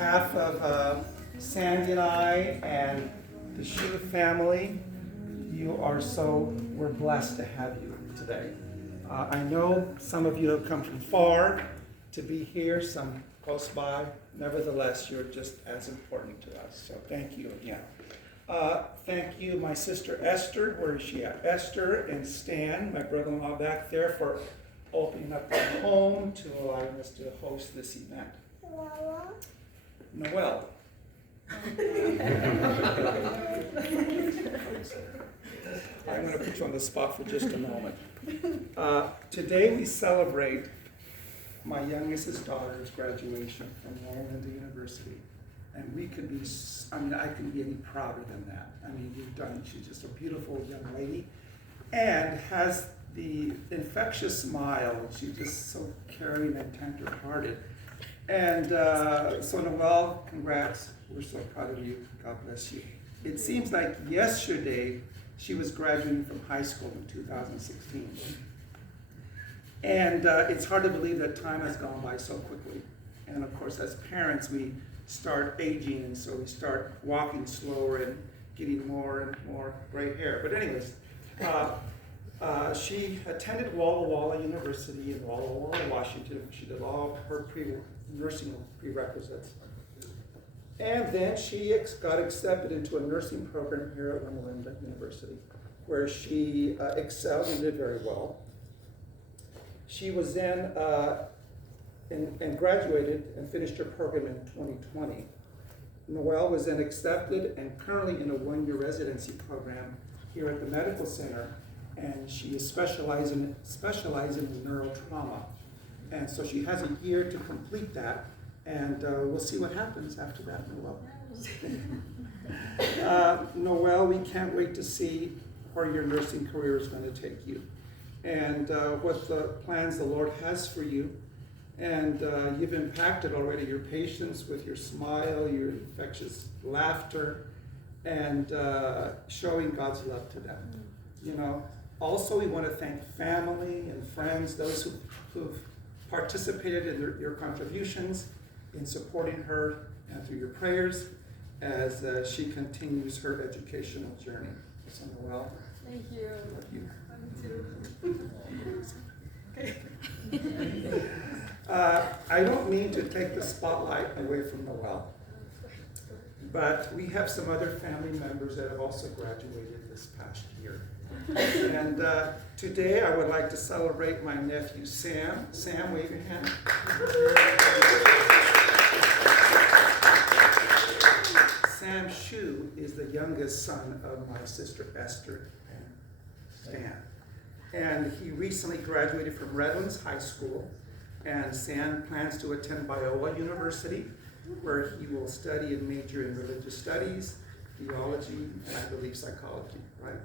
behalf of Sandy and I and the Shu family, we're blessed to have you today. I know some of you have come from far to be here, some close by. Nevertheless, you're just as important to us, so thank you again. Thank you, my sister Esther. Where is she at? Esther and Stan, my brother-in-law back there, for opening up their home to allowing us to host this event. Noelle. I'm going to put you on the spot for just a moment. Today we celebrate my youngest daughter's graduation from Noelle University. And I couldn't be any prouder than that. She's just a beautiful young lady and has the infectious smile. She's just so caring and tender-hearted. And so Noelle, congrats. We're so proud of you. God bless you. It seems like yesterday she was graduating from high school in 2016. And it's hard to believe that time has gone by so quickly. And of course, as parents, we start aging, and so we start walking slower and getting more and more gray hair. But anyways, she attended Walla Walla University in Walla Walla, Washington. She did all her nursing prerequisites. And then she got accepted into a nursing program here at Loma Linda University, where she excelled and did very well. She was then and graduated and finished her program in 2020. Noelle was then accepted and currently in a one-year residency program here at the medical center, and she is specializing in neurotrauma. And so she has a year to complete that, and we'll see what happens after that, Noelle. Noelle, we can't wait to see where your nursing career is going to take you, and what the plans the Lord has for you. And you've impacted already your patients with your smile, your infectious laughter, and showing God's love to them. Also, we want to thank family and friends, those who've participated in your contributions in supporting her and through your prayers as she continues her educational journey. So, Noelle. Thank you. Love you. Okay. I don't mean to take the spotlight away from Noelle, but we have some other family members that have also graduated this past year. And today I would like to celebrate my nephew Sam. Sam, wave your hand. Sam Shu is the youngest son of my sister Esther and Stan. And he recently graduated from Redlands High School. And Sam plans to attend Biola University, where he will study and major in religious studies, theology, and I believe psychology, right?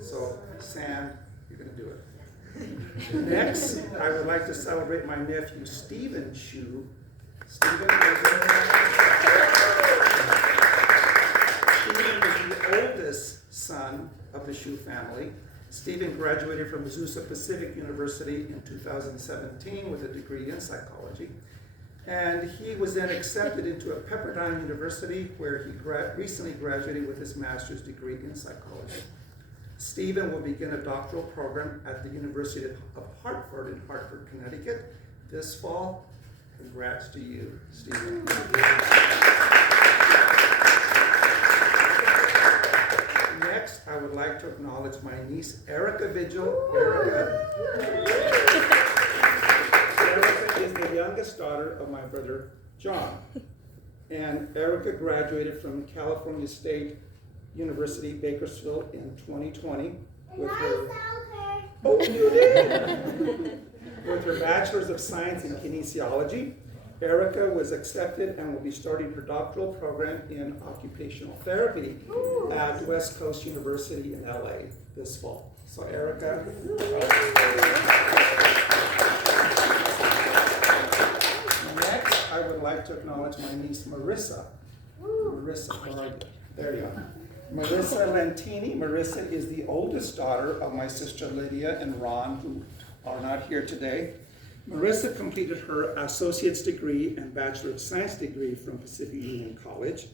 So, Sam, you're going to do it. Next, I would like to celebrate my nephew, Stephen Shu. Stephen is the oldest son of the Shu family. Stephen graduated from Azusa Pacific University in 2017 with a degree in psychology. And he was then accepted into a Pepperdine University, where he recently graduated with his master's degree in psychology. Stephen will begin a doctoral program at the University of Hartford in Hartford, Connecticut this fall. Congrats to you, Stephen. Next, I would like to acknowledge my niece, Erica Vigil. Erica is the youngest daughter of my brother, John. And Erica graduated from California State University, Bakersfield in 2020 with her... Oh, you did! With her Bachelor's of Science in Kinesiology. Erica was accepted and will be starting her doctoral program in occupational therapy at West Coast University in LA this fall. So Erica. Next, I would like to acknowledge my niece Marissa. Marissa, where are you? There you are. Marissa Lentini. Marissa is the oldest daughter of my sister Lydia and Ron, who are not here today. Marissa completed her associate's degree and Bachelor of Science degree from Pacific Union College.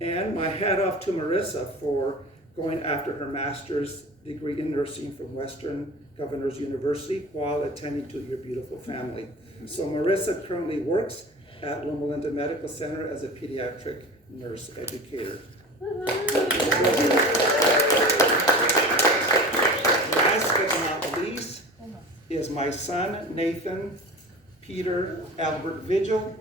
And my hat off to Marissa for going after her master's degree in nursing from Western Governors University while attending to your beautiful family. So Marissa currently works at Loma Linda Medical Center as a pediatric nurse educator. Last but not least is my son, Nathan Peter Albert Vigil.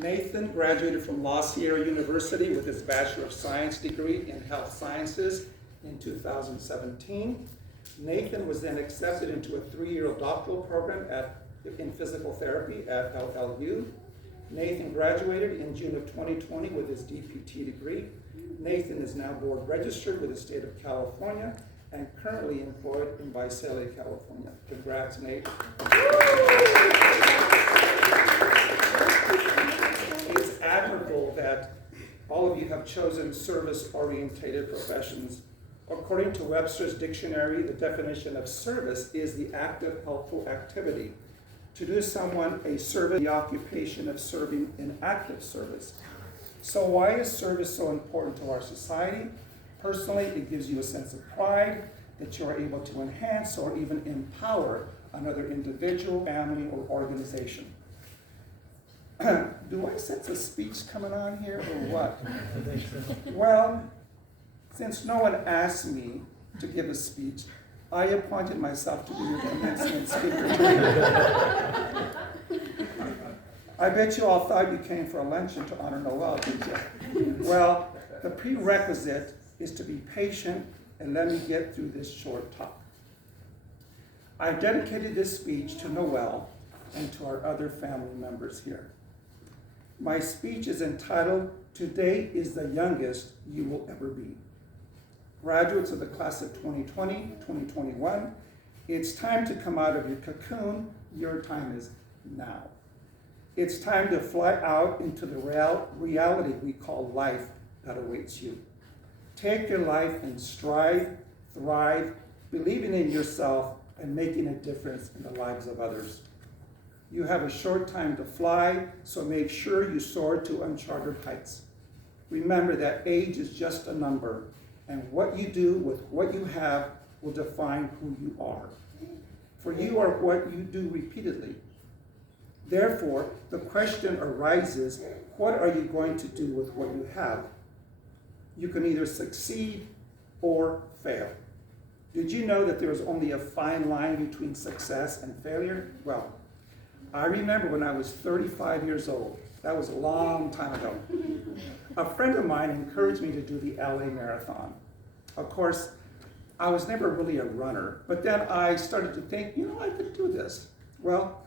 Nathan graduated from La Sierra University with his Bachelor of Science degree in Health Sciences in 2017. Nathan was then accepted into a 3-year doctoral program in physical therapy at LLU. Nathan graduated in June of 2020 with his DPT degree. Nathan is now board registered with the state of California and currently employed in Visalia, California. Congrats, Nate. It's admirable that all of you have chosen service-oriented professions. According to Webster's dictionary, the definition of service is the active, helpful activity. To do someone a service, the occupation of serving in active service. So why is service so important to our society? Personally, it gives you a sense of pride that you are able to enhance or even empower another individual, family, or organization. Do I sense a speech coming on here or what? Well, since no one asked me to give a speech, I appointed myself to be your commencement speaker. I bet you all thought you came for a luncheon to honor Noelle, didn't you? Well, the prerequisite is to be patient and let me get through this short talk. I dedicated this speech to Noelle and to our other family members here. My speech is entitled, "Today is the Youngest You Will Ever Be." Graduates of the class of 2020, 2021, it's time to come out of your cocoon. Your time is now. It's time to fly out into the reality we call life that awaits you. Take your life and strive, thrive, believing in yourself and making a difference in the lives of others. You have a short time to fly, so make sure you soar to uncharted heights. Remember that age is just a number, and what you do with what you have will define who you are. For you are what you do repeatedly. Therefore, the question arises, what are you going to do with what you have? You can either succeed or fail. Did you know that there is only a fine line between success and failure? Well, I remember when I was 35 years old. That was a long time ago. A friend of mine encouraged me to do the LA Marathon. Of course, I was never really a runner, but then I started to think, I could do this. Well,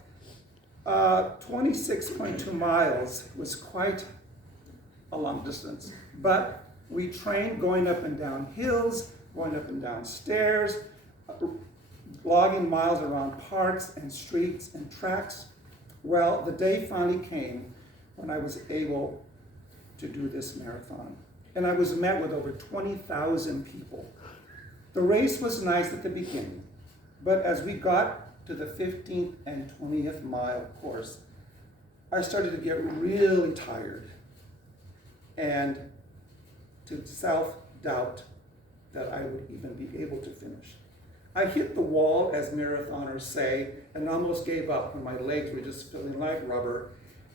26.2 miles was quite a long distance, but we trained going up and down hills, going up and down stairs, logging miles around parks and streets and tracks. Well, the day finally came when I was able to do this marathon. And I was met with over 20,000 people. The race was nice at the beginning, but as we got to the 15th and 20th mile course, I started to get really tired and to self-doubt that I would even be able to finish. I hit the wall, as marathoners say, and almost gave up when my legs were just feeling like rubber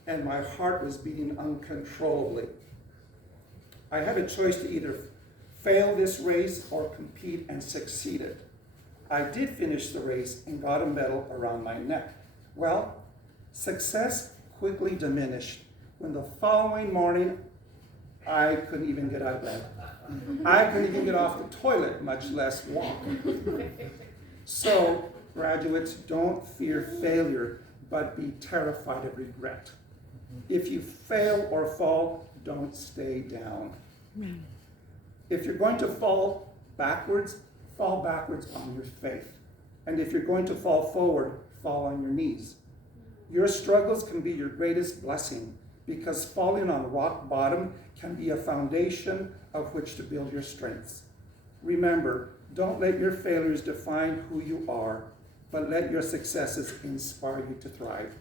and my heart was beating uncontrollably. I had a choice to either fail this race or compete and succeed it. I did finish the race and got a medal around my neck. Well, success quickly diminished when the following morning I couldn't even get out of bed. I couldn't even get off the toilet, much less walk. So, graduates, don't fear failure, but be terrified of regret. If you fail or fall, don't stay down. If you're going to fall backwards on your faith. And if you're going to fall forward, fall on your knees. Your struggles can be your greatest blessing because falling on rock bottom can be a foundation of which to build your strengths. Remember, Don't let your failures define who you are, but let your successes inspire you to thrive.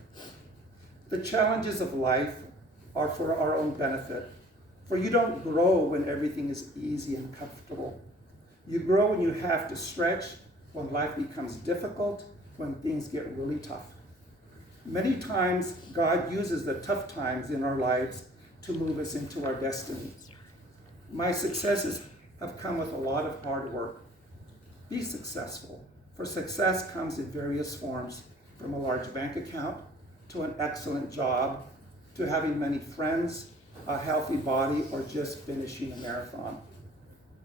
The challenges of life are for our own benefit, for you don't grow when everything is easy and comfortable. You grow when you have to stretch, when life becomes difficult, when things get really tough. Many times, God uses the tough times in our lives to move us into our destiny. My successes have come with a lot of hard work. Be successful, for success comes in various forms, from a large bank account, to an excellent job, to having many friends, a healthy body, or just finishing a marathon.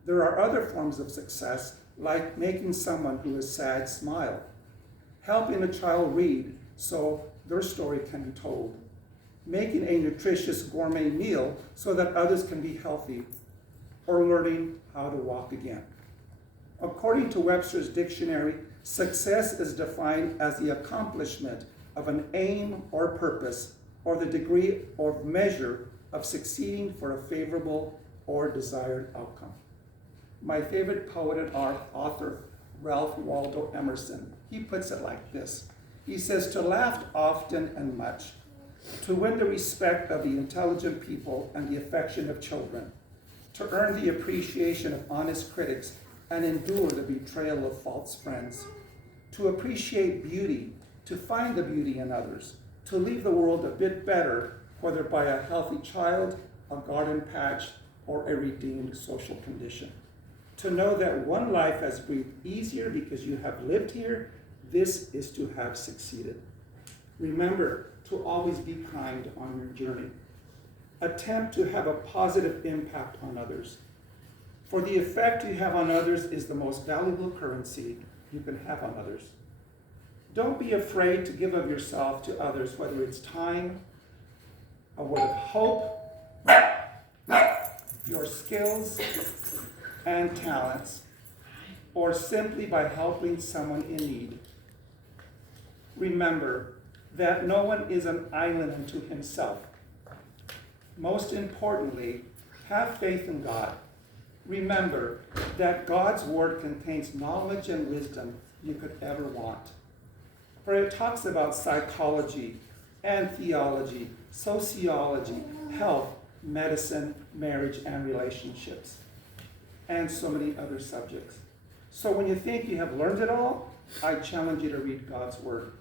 There are other forms of success, like making someone who is sad smile, helping a child read so their story can be told, making a nutritious gourmet meal so that others can be healthy, or learning how to walk again. According to Webster's dictionary, success is defined as the accomplishment of an aim or purpose, or the degree or measure of succeeding for a favorable or desired outcome. My favorite poet and author, Ralph Waldo Emerson, he puts it like this. He says, to laugh often and much, to win the respect of the intelligent people and the affection of children, to earn the appreciation of honest critics and endure the betrayal of false friends, to appreciate beauty, to find the beauty in others, to leave the world a bit better, whether by a healthy child, a garden patch, or a redeemed social condition. To know that one life has breathed easier because you have lived here, this is to have succeeded. Remember to always be kind on your journey. Attempt to have a positive impact on others. For the effect you have on others is the most valuable currency you can have on others. Don't be afraid to give of yourself to others, whether it's time, a word of hope, your skills and talents, or simply by helping someone in need. Remember that no one is an island unto himself. Most importantly, have faith in God. Remember that God's word contains knowledge and wisdom you could ever want. For it talks about psychology and theology, sociology, health, medicine, marriage, and relationships, and so many other subjects. So when you think you have learned it all, I challenge you to read God's word.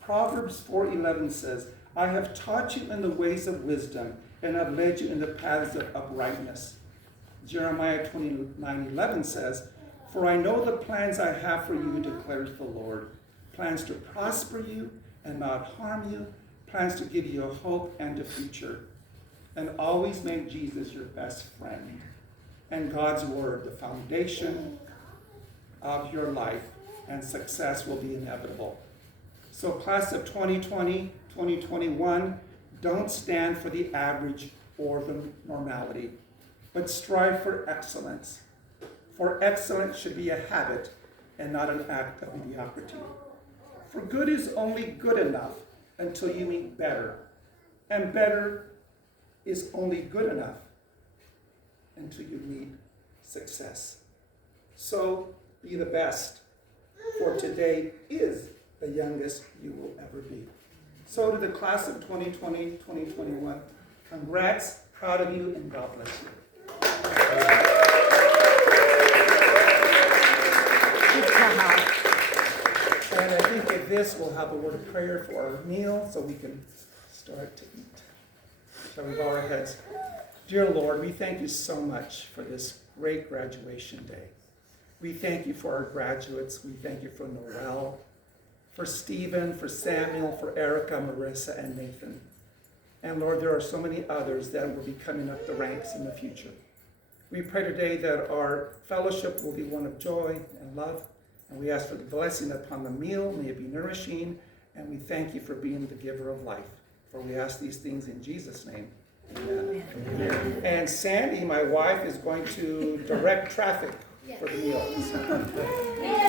Proverbs 4:11 says, I have taught you in the ways of wisdom and have led you in the paths of uprightness. Jeremiah 29:11 says, for I know the plans I have for you, declares the Lord, plans to prosper you and not harm you, plans to give you a hope and a future. And always make Jesus your best friend, and God's word the foundation of your life, and success will be inevitable. So class of 2020, 2021, don't stand for the average or the normality, but strive for excellence. For excellence should be a habit and not an act of mediocrity. For good is only good enough until you meet better, and better is only good enough until you meet success. So be the best, for today is the youngest you will ever be. So to the class of 2020, 2021, congrats, proud of you, and God bless you. And I think with this, we'll have a word of prayer for our meal so we can start to eat. Shall we bow our heads? Dear Lord, we thank you so much for this great graduation day. We thank you for our graduates. We thank you for Noelle, for Stephen, for Samuel, for Erica, Marissa, and Nathan. And Lord, there are so many others that will be coming up the ranks in the future. We pray today that our fellowship will be one of joy and love. And we ask for the blessing upon the meal. May it be nourishing. And we thank you for being the giver of life. For we ask these things in Jesus' name. Amen. Amen. And Sandy, my wife, is going to direct traffic for the meal.